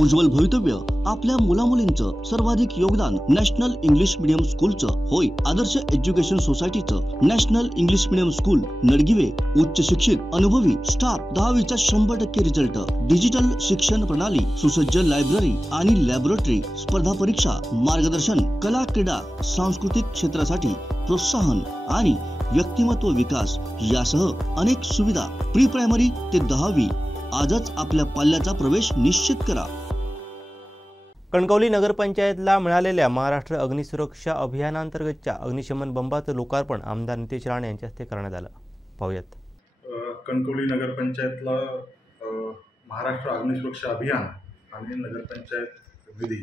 उज्ज्वल भवितव्य आपल्या मुलामुलींचं सर्वाधिक योगदान नॅशनल इंग्लिश मीडियम स्कूलचं होय। आदर्श एज्युकेशन सोसायटीचं national English medium school Nadgive, उच्च शिक्षित अनुभवी स्टाफ, 10वीचा 100% रिझल्ट, डिजिटल शिक्षण प्रणाली, सुसज्ज लायब्ररी आणि लॅबोरेटरी, स्पर्धा परीक्षा, मार्गदर्शन, कला क्रीडा सांस्कृतिक क्षेत्रासाठी प्रोत्साहन आणि व्यक्तिमत्व विकास यासह अनेक सुविधा। प्री प्रायमरी ते 10वी आजच आपल्या पाल्याचा प्रवेश निश्चित करा। कणकवली नगरपंचायतला मिळालेल्या महाराष्ट्र अग्निसुरक्षा अभियानांतर्गतच्या अग्निशमन बंबाचं लोकार्पण आमदार नितेश राणे यांच्या हस्ते करण्यात आलं। पाहूयात। कणकवली नगरपंचायतला महाराष्ट्र अग्निसुरक्षा अभियान आणि नगरपंचायत निधी,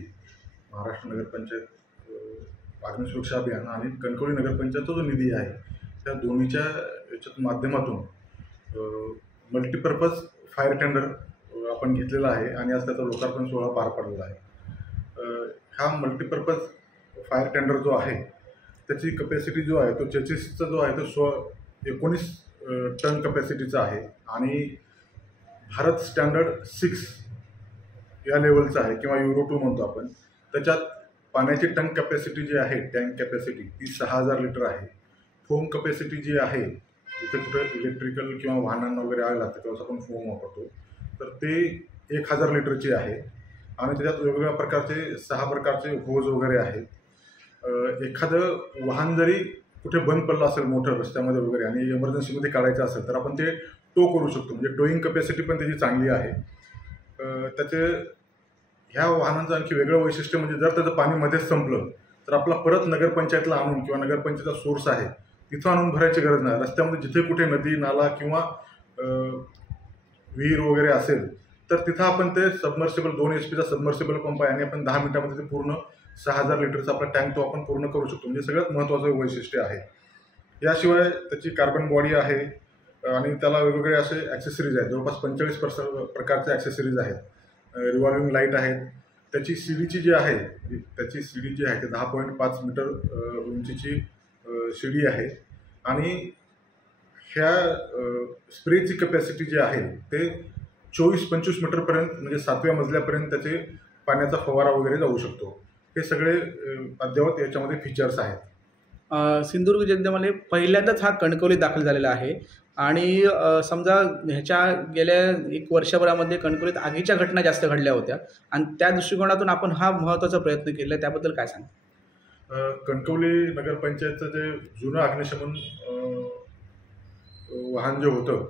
महाराष्ट्र नगरपंचायत अग्निसुरक्षा अभियान आणि कणकवली नगरपंचायतचा जो निधी आहे त्या दोन्हीच्या याच्या माध्यमातून मल्टीपर्पज फायर टेंडर आपण घेतलेला आहे आणि आज त्याचा लोकार्पण सोहळा पार पडलेला आहे। हा मल्टीपर्पज फायर टेंडर जो आहे त्याची कपॅसिटी जो आहे तो चेसिसचा जो आहे तो 19 टन कपॅसिटीचा आहे आणि भारत स्टँडर्ड 6 या लेवलचा आहे किंवा युरो 2 म्हणतो आपण। त्याच्यात पाण्याची टँक कपॅसिटी जी आहे, टँक कपॅसिटी ती 6000 लिटर आहे। फोम कपॅसिटी जी आहे, जिथे कुठे इलेक्ट्रिकल किंवा वाहनांना वगैरे आग लागते तेव्हा आपण फोम वापरतो, तर ते 1000 लिटरची आहे आणि त्याच्यात वेगवेगळ्या प्रकारचे 6 प्रकारचे होज वगैरे आहेत। एखादं वाहन जरी कुठे बंद पडलं असेल मोठं रस्त्यामध्ये वगैरे आणि इमर्जन्सीमध्ये काढायचं असेल तर आपण ते टो करू शकतो, म्हणजे टोईंग कपॅसिटी पण त्याची चांगली आहे। त्याचे ह्या वाहनांचं आणखी वेगळं वैशिष्ट्य म्हणजे जर त्याचं पाणी मध्येच संपलं तर आपला परत नगरपंचायतला आणून किंवा नगरपंचायतचा सोर्स आहे तिथं आणून भरायची गरज नाही। रस्त्यामध्ये जिथे कुठे नदी नाला किंवा विहीर वगैरे असेल तर तिथं आपण ते सबमर्सिबल 2 HP सबमर्सिबल पंप आहे आणि आपण 10 मिनिटांमध्ये ते पूर्ण 6000 लिटरचा आपला टँक तो आपण पूर्ण करू शकतो, म्हणजे सगळ्यात महत्त्वाचं वैशिष्ट्य आहे। याशिवाय त्याची कार्बन बॉडी आहे आणि त्याला वेगवेगळे असे ॲक्सेसरीज आहेत, जवळपास 45 प्रकारचे ॲक्सेसरीज आहेत। रिव्हॉल्विंग लाईट आहेत। त्याची सीडीची जी आहे त्याची सीडी जी आहे ते 10.5 मीटर उंचीची सीडी आहे आणि ह्या स्प्रेची कपॅसिटी जी आहे ते 24-25 मीटरपर्यंत म्हणजे 7व्या मजल्यापर्यंत त्याचे पाण्याचा फवारा वगैरे जाऊ शकतो। हे सगळे अद्ययावत याच्यामध्ये फीचर्स आहेत। सिंधुदुर्ग जिल्ह्यामध्ये पहिल्यांदाच हा कणकवली दाखल झालेला आहे आणि समजा ह्याच्या गेल्या 1 वर्षभरामध्ये कणकवलीत आगीच्या घटना जास्त घडल्या होत्या आणि त्या दृष्टिकोनातून आपण हा महत्त्वाचा प्रयत्न केला, त्याबद्दल काय सांगा? कणकवली नगरपंचायतचं जे जुनं अग्निशमन वाहन जे होतं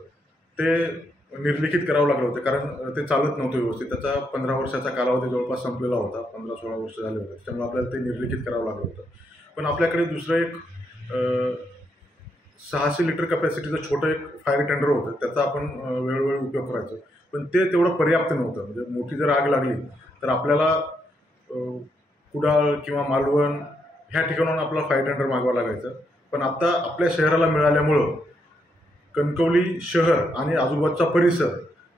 ते निर्लिखित करावं लागलं होतं, कारण ते चालत नव्हतं व्यवस्थित। त्याचा 15 वर्षाचा कालावधी जवळपास संपलेला होता, 15-16 वर्ष झाले होते, त्यामुळे आपल्याला ते निर्लिखित करावं लागलं होतं। पण आपल्याकडे दुसरं एक 600 लिटर कपॅसिटीचं छोटं एक फायर टेंडर होतं, त्याचा आपण वेळोवेळी उपयोग करायचो, पण ते तेवढं पर्याप्त नव्हतं। म्हणजे मोठी जर आग लागली तर आपल्याला कुडाळ किंवा मालवण ह्या ठिकाणाहून आपल्याला फायर टेंडर मागवावं लागायचं। पण आता आपल्या शहराला मिळाल्यामुळं कणकवली शहर आणि आजूबाजूचा परिसर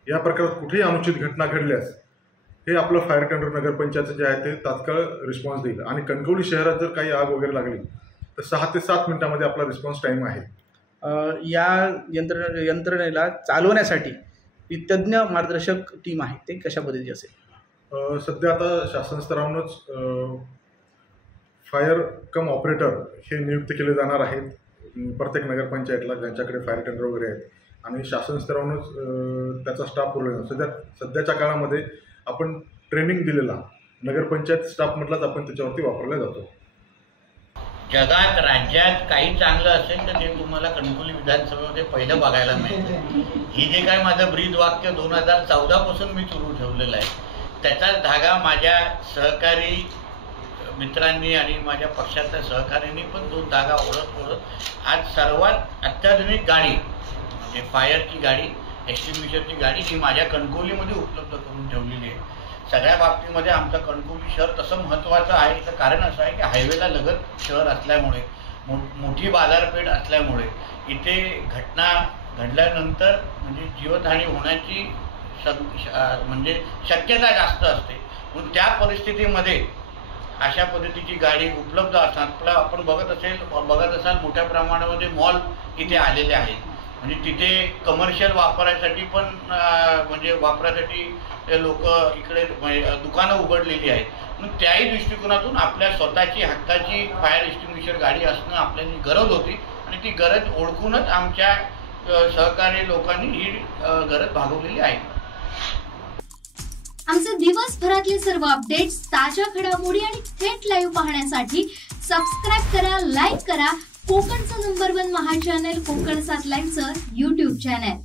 या प्रकारात कुठेही अनुचित घटना घडल्यास हे आपलं फायर टेंडर नगरपंचायत जे आहे ते तात्काळ रिस्पॉन्स देईल आणि कणकवली शहरात जर काही आग वगैरे लागली तर 6 ते 7 मिनिटांमध्ये आपला रिस्पॉन्स टाईम आहे। या यंत्रणेला चालवण्यासाठी तज्ज्ञ मार्गदर्शक टीम आहे, ते कशा पद्धतीची असेल? सध्या आता शासन स्तरावरूनच फायर कम ऑपरेटर हे नियुक्त केले जाणार आहेत प्रत्येक नगरपंचायतला, ज्यांच्याकडे फायर टेंडर वगैरे आहेत आणि शासन स्तरावरूनच त्याचा स्टाफ पुरवला। सध्याच्या काळामध्ये आपण ट्रेनिंग दिलेला नगरपंचायत स्टाफ म्हटलाच आपण त्याच्यावरती वापरला जातो। जगात राज्यात काही चांगलं असेल तर ते तुम्हाला कणकवली विधानसभेमध्ये पहिलं बघायला मिळतं। ही जे काय माझं ब्रीद वाक्य 2014 पासून मी सुरू ठेवलेलं आहे त्याचा धागा माझ्या सहकारी मित्रांनी आणि माझ्या पक्षाच्या सहकार्यांनी पण तो धागा ओढत आज सर्वात अत्याधुनिक गाडी म्हणजे फायरची गाडी, एक्सटिंग्विशरची गाडी ही माझ्या कणकवलीमध्ये उपलब्ध करून ठेवलेली आहे। सगळ्या बाबतीमध्ये आमचं कणकवली शहर तसं महत्त्वाचं आहे, याचं कारण असं आहे की हायवेला लगत शहर असल्यामुळे, मोठी बाजारपेठ असल्यामुळे इथे घटना घडल्यानंतर म्हणजे जीवहानी होण्याची म्हणजे शक्यता जास्त असते। म्हणून त्या परिस्थितीमध्ये अशा पद्धतीची गाडी उपलब्ध असतात। आपण बघत असाल मोठ्या प्रमाणामध्ये मॉल इथे आलेले आहेत म्हणजे तिथे कमर्शियल वापरासाठी पण म्हणजे वापरासाठी लोक इकडे दुकानं उघडलेली आहेत. म्हणून त्याही दृष्टिकोनातून आपल्या स्वतःची हक्काची फायर एक्सटिंग्विशर गाडी असणं आपल्याला गरज होती आणि ती गरज ओळखूनच आमच्या सहकारी लोकांनी ही गरज भागवलेली आहे. आमचे दिवसभरातले सर्व अपडेट्स, ताज्या घडामोडी आणि थेट लाईव्ह पाहण्यासाठी सबस्क्राईब करा, लाईक करा कोकणचं नंबर 1 महा चॅनल कोकण 7 लाईनचं YouTube चॅनल.